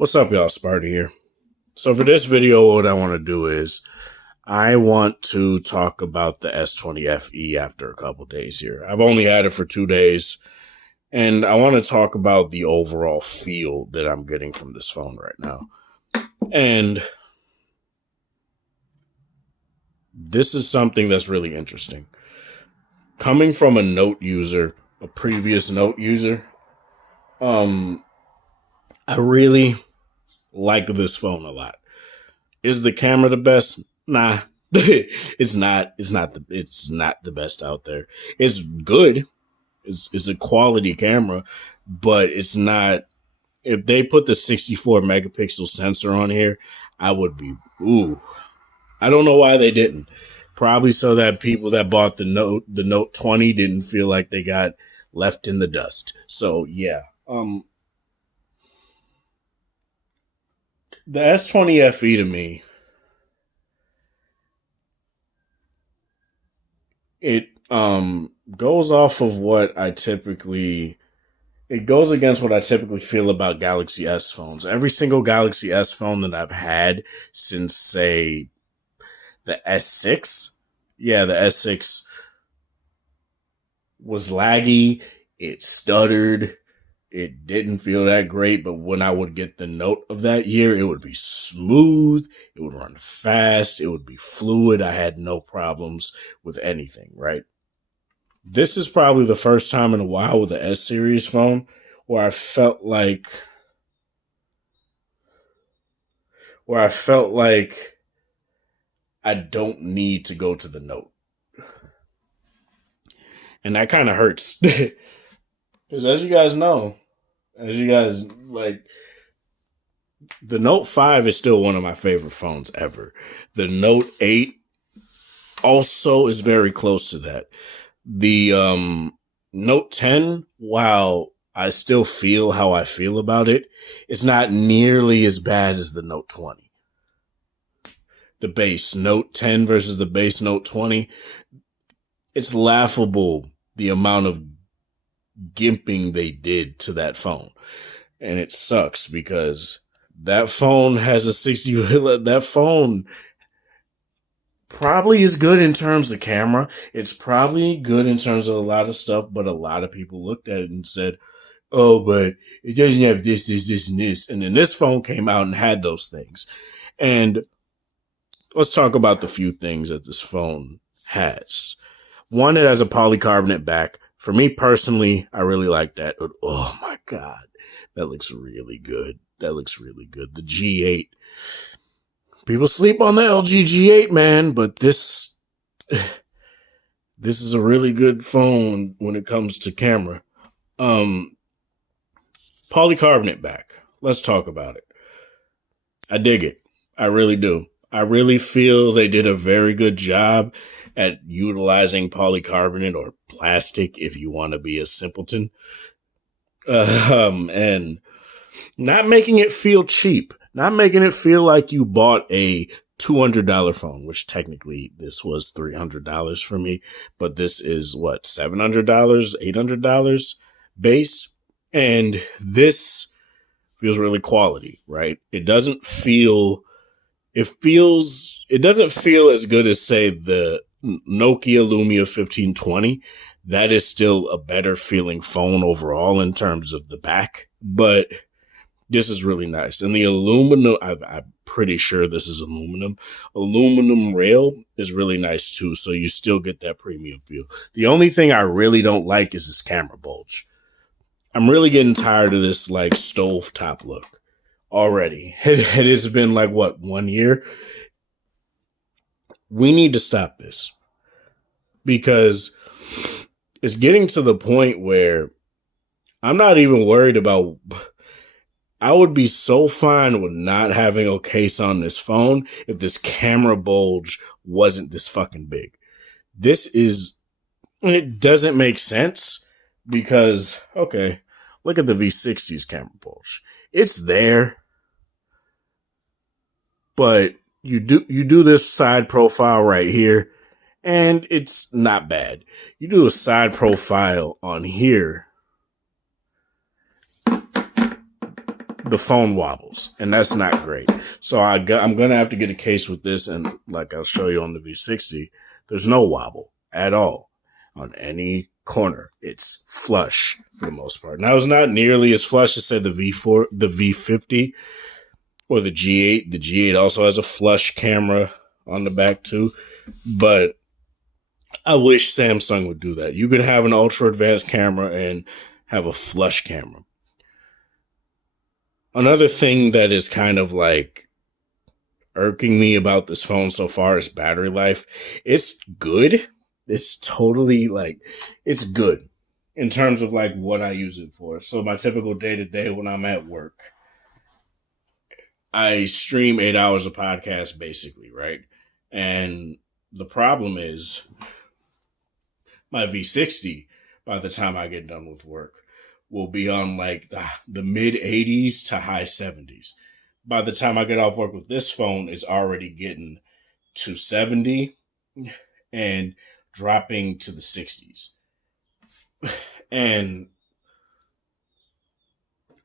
What's up, y'all? Sparty here. So for this video, what I want to do is I want to talk about the S20 FE after a couple days here. I've only had it for 2 days, and I want to talk about the overall feel that I'm getting from this phone right now. And this is something that's really interesting. Coming from a Note user, a previous Note user, I really like this phone a lot. Is the camera the best? Nah. It's not. It's not the best out there. It's good. It's a quality camera, but it's not. If they put the 64 megapixel sensor on here, I would be ooh. I don't know why they didn't. Probably so that people that bought the Note 20 didn't feel like they got left in the dust. So yeah. The S20 FE to me, it goes off of what I typically it goes against what I typically feel about Galaxy S phones. Every single Galaxy S phone that I've had since, say, the S6, yeah, the S6 was laggy, it stuttered, it didn't feel that great, but when I would get the Note of that year, it would be smooth, it would run fast, it would be fluid. I had no problems with anything, right? This is probably the first time in a while with the S series phone where I felt like I don't need to go to the Note. And that kind of hurts. Because as you guys know, the Note 5 is still one of my favorite phones ever. The Note 8 also is very close to that. The Note 10, while I still feel how I feel about it, it's not nearly as bad as the Note 20. The base Note 10 versus the base Note 20, it's laughable the amount of gimping they did to that phone. And it sucks because that phone has a 60, that phone probably is good in terms of camera. It's probably good in terms of a lot of stuff, but a lot of people looked at it and said, oh, but it doesn't have this, and this. And then this phone came out and had those things. And let's talk about the few things that this phone has. One, it has a polycarbonate back. For me personally, I really like that. But, oh my God, that looks really good. That looks really good. The G8. People sleep on the LG G8, man, but this is a really good phone when it comes to camera. Polycarbonate back. Let's talk about it. I dig it. I really do. I really feel they did a very good job at utilizing polycarbonate or plastic, if you want to be a simpleton, and not making it feel cheap, not making it feel like you bought a $200 phone, which technically this was $300 for me, but this is what, $700, $800 base, and this feels really quality, right? It doesn't feel as good as, say, the Nokia Lumia 1520. That is still a better feeling phone overall in terms of the back, but this is really nice. And the aluminum, I'm pretty sure this is aluminum rail is really nice too, so you still get that premium feel. The only thing I really don't like is this camera bulge. I'm really getting tired of this like stovetop look already. It has been like, what, 1 year? We need to stop this because it's getting to the point where I'm not even worried about. I would be so fine with not having a case on this phone if this camera bulge wasn't this fucking big. It doesn't make sense because, okay, look at the V60's camera bulge. It's there, but you do this side profile right here, and it's not bad. You do a side profile on here, the phone wobbles, and that's not great. So I'm going to have to get a case with this, and like I'll show you on the V60, there's no wobble at all on any corner. It's flush for the most part. Now, it's not nearly as flush as, say, the V4, the V50, or the G8. The G8 also has a flush camera on the back too, but I wish Samsung would do that. You could have an ultra advanced camera and have a flush camera. Another thing that is kind of like irking me about this phone so far is battery life. It's good. It's totally like, it's good in terms of like what I use it for. So my typical day to day when I'm at work, I stream 8 hours of podcast basically, right? And the problem is my V60, by the time I get done with work, will be on like the mid 80s to high 70s. By the time I get off work with this phone, it's already getting to 70 and dropping to the 60s. And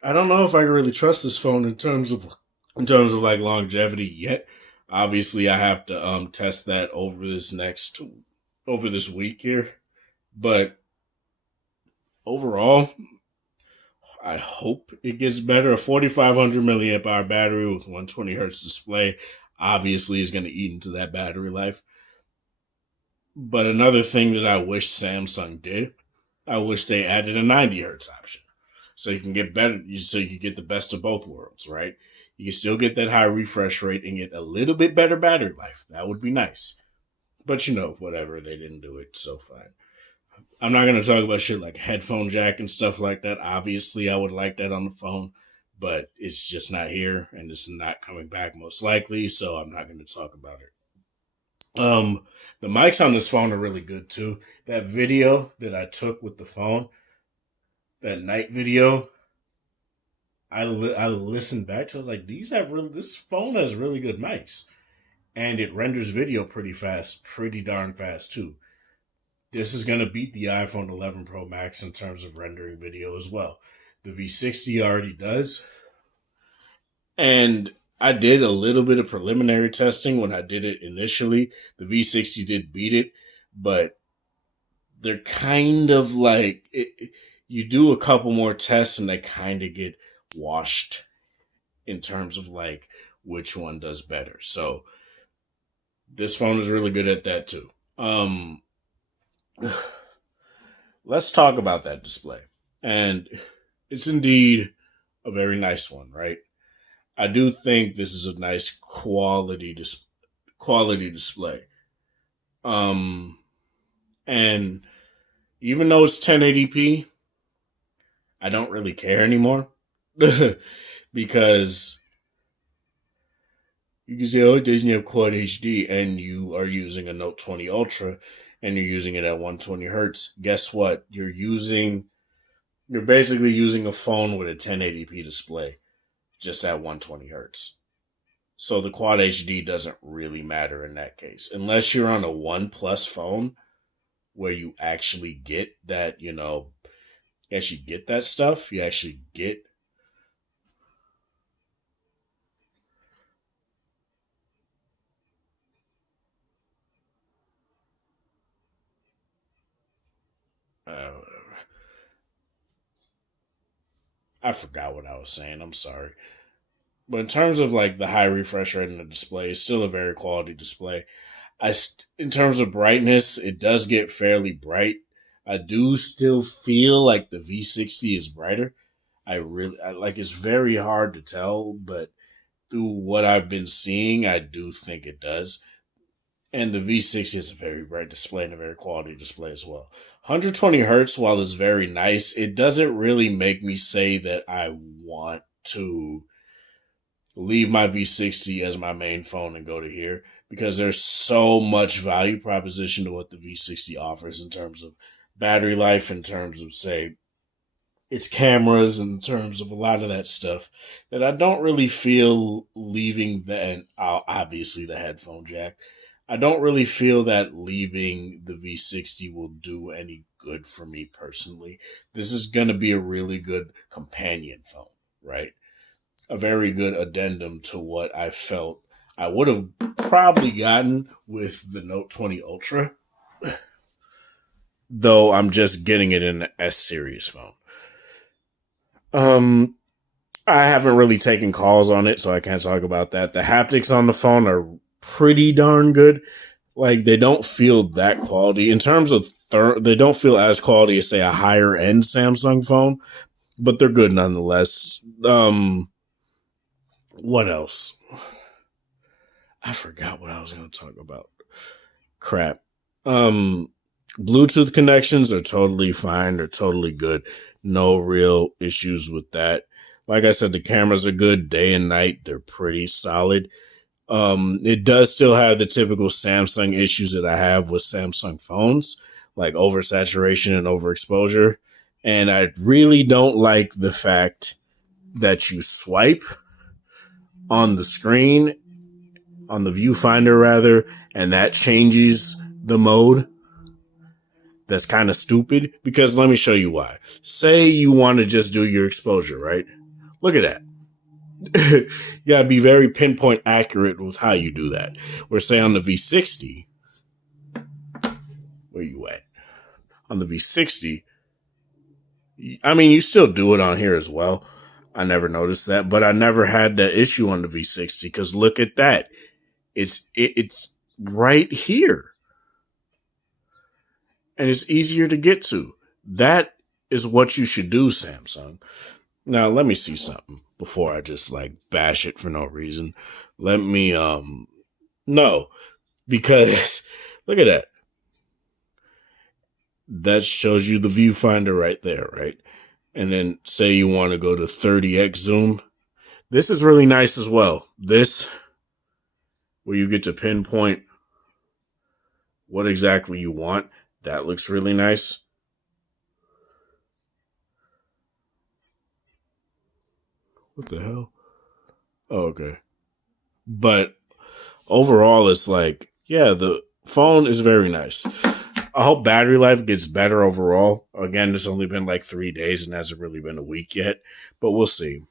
I don't know if I can really trust this phone in terms of like longevity yet. Obviously, I have to test that over this week here. But overall, I hope it gets better. A 4,500 milliamp hour battery with 120 hertz display obviously is going to eat into that battery life. But another thing that I wish Samsung did, I wish they added a 90 hertz option. So you can get better, so you get the best of both worlds, right? You can still get that high refresh rate and get a little bit better battery life. That would be nice. But whatever, they didn't do it, so fine. I'm not going to talk about shit like headphone jack and stuff like that. Obviously, I would like that on the phone, but it's just not here, and it's not coming back most likely, so I'm not going to talk about it. The mics on this phone are really good, too. That video that I took with the phone, that night video, I listened back to it. I was like, this phone has really good mics. And it renders video pretty fast, pretty darn fast, too. This is going to beat the iPhone 11 Pro Max in terms of rendering video as well. The V60 already does. And I did a little bit of preliminary testing when I did it initially. The V60 did beat it, but they're kind of like, you do a couple more tests and they kind of get washed in terms of like which one does better. So this phone is really good at that too. Let's talk about that display. And it's indeed a very nice one, right? I do think this is a nice quality display. And even though it's 1080p, I don't really care anymore because you can say, oh, it doesn't have Quad HD, and you are using a Note 20 Ultra and you're using it at 120 hertz. Guess what? You're basically using a phone with a 1080p display just at 120 hertz. So the Quad HD doesn't really matter in that case. Unless you're on a OnePlus phone where you actually get that, you actually get that stuff. You actually get I forgot what I was saying. I'm sorry. But in terms of like the high refresh rate in the display, it's still a very quality display. In terms of brightness, it does get fairly bright. I do still feel like the V60 is brighter. I like, it's very hard to tell, but through what I've been seeing, I do think it does. And the V60 is a very bright display and a very quality display as well. 120 hertz, while it's very nice, it doesn't really make me say that I want to leave my V60 as my main phone and go to here, because there's so much value proposition to what the V60 offers in terms of battery life, in terms of, say, its cameras, in terms of a lot of that stuff, that I don't really feel leaving that, and obviously the headphone jack. I don't really feel that leaving the V60 will do any good for me personally. This is going to be a really good companion phone, right? a very good addendum to what I felt I would have probably gotten with the Note 20 Ultra, though I'm just getting it in the S series phone. Um, I haven't really taken calls on it, so I can't talk about that. The haptics on the phone are pretty darn good. Like, they don't feel that quality in terms of they don't feel as quality as say a higher end Samsung phone, but they're good nonetheless. What else? I forgot what I was going to talk about. Crap. Um, Bluetooth connections are totally fine. They're totally good. No real issues with that. Like I said, the cameras are good day and night. They're pretty solid. It does still have the typical Samsung issues that I have with Samsung phones, like oversaturation and overexposure. And I really don't like the fact that you swipe on the screen, on the viewfinder rather, and that changes the mode. That's kind of stupid because let me show you why. Say you want to just do your exposure, right? Look at that. You gotta be very pinpoint accurate with how you do that. Where say on the V60, where you at? On the V60, I mean, you still do it on here as well. I never noticed that, but I never had that issue on the V60 because look at that. It's right here. And it's easier to get to. That is what you should do, Samsung. Now, let me see something before I just like bash it for no reason. Let me, no, because look at that. That shows you the viewfinder right there, right? And then say you want to go to 30x zoom. This is really nice as well. This, where you get to pinpoint what exactly you want. That looks really nice. What the hell? Oh, okay. But overall, it's like, yeah, the phone is very nice. I hope battery life gets better overall. Again, it's only been like 3 days and hasn't really been a week yet, but we'll see.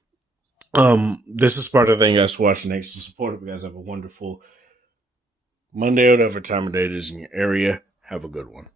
This is part of the thing guys watching next to support it. You guys have a wonderful Monday, whatever time of day it is in your area. Have a good one.